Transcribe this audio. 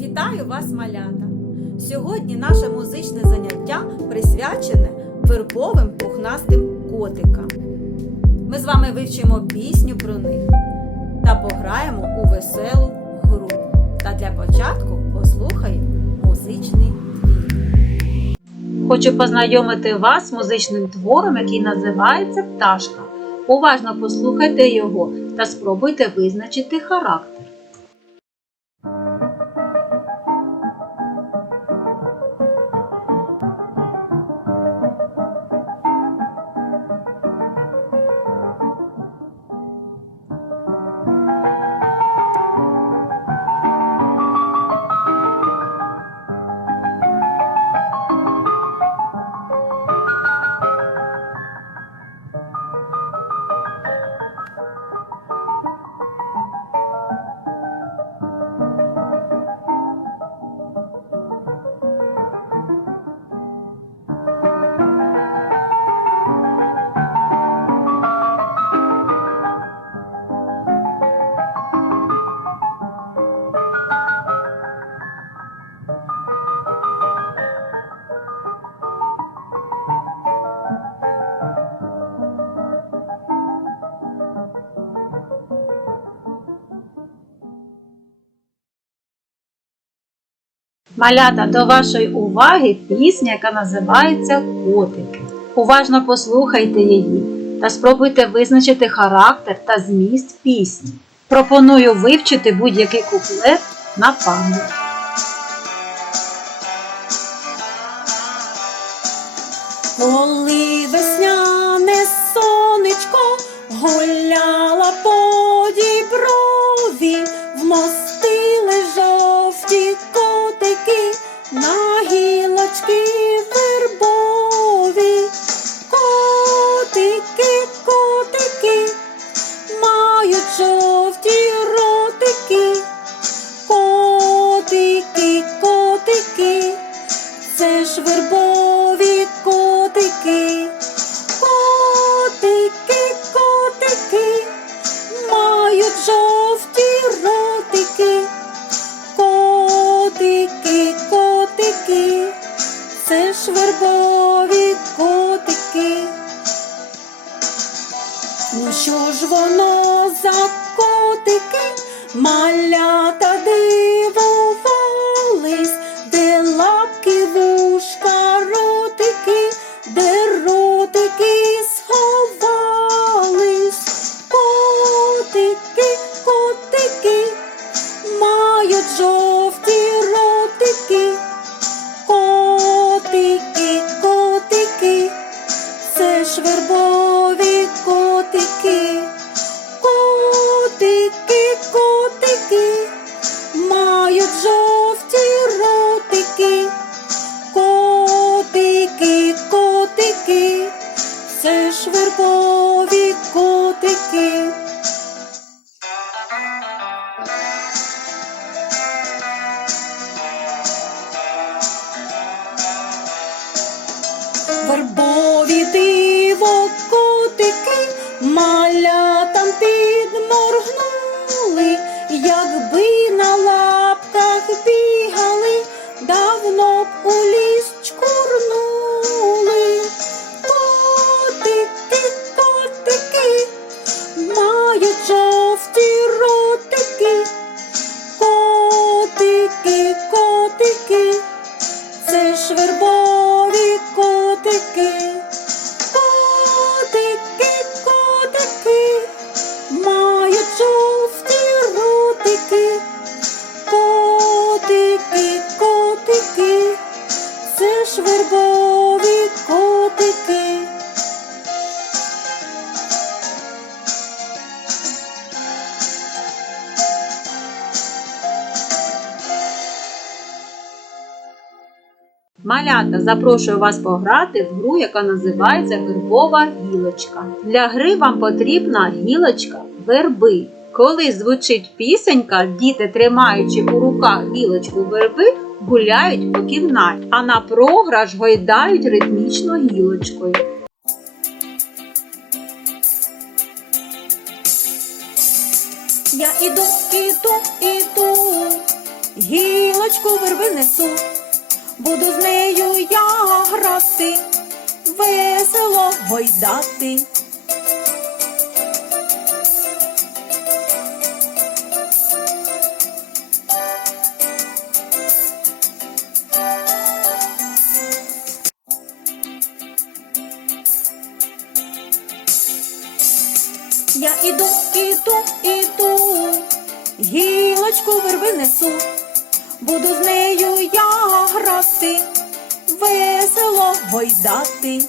Вітаю вас, малята! Сьогодні наше музичне заняття присвячене вербовим пухнастим котикам. Ми з вами вивчимо пісню про них та пограємо у веселу гру. Та для початку послухаємо музичний твір. Хочу познайомити вас з музичним твором, який називається Пташка. Уважно послухайте його та спробуйте визначити характер. Малята до вашої уваги пісня, яка називається Котики. Уважно послухайте її та спробуйте визначити характер та зміст пісні. Пропоную вивчити будь-який куплет на пам'ять. Коли весняне сонечко гуляла це ж вербові котики. Котики, котики, мають жовті ротики. Котики, котики, це ж вербові котики. Ну що ж воно за котики, малята дивувались, котики. Вербові диво котики, малятам підморгнули, якби на лапках бігали, давно б у ліс котики. Малята, запрошую вас пограти в гру, яка називається Вербова гілочка. Для гри вам потрібна гілочка верби. Коли звучить пісенька, діти, тримаючи у руках гілочку верби, гуляють по кімнаті, а на програш гойдають ритмічно гілочкою. Я іду, іду, іду, гілочку верби несу, буду з нею я грати, весело гойдати. Я іду, іду, іду, гілочку верби несу, буду з нею я грати, весело гойдати.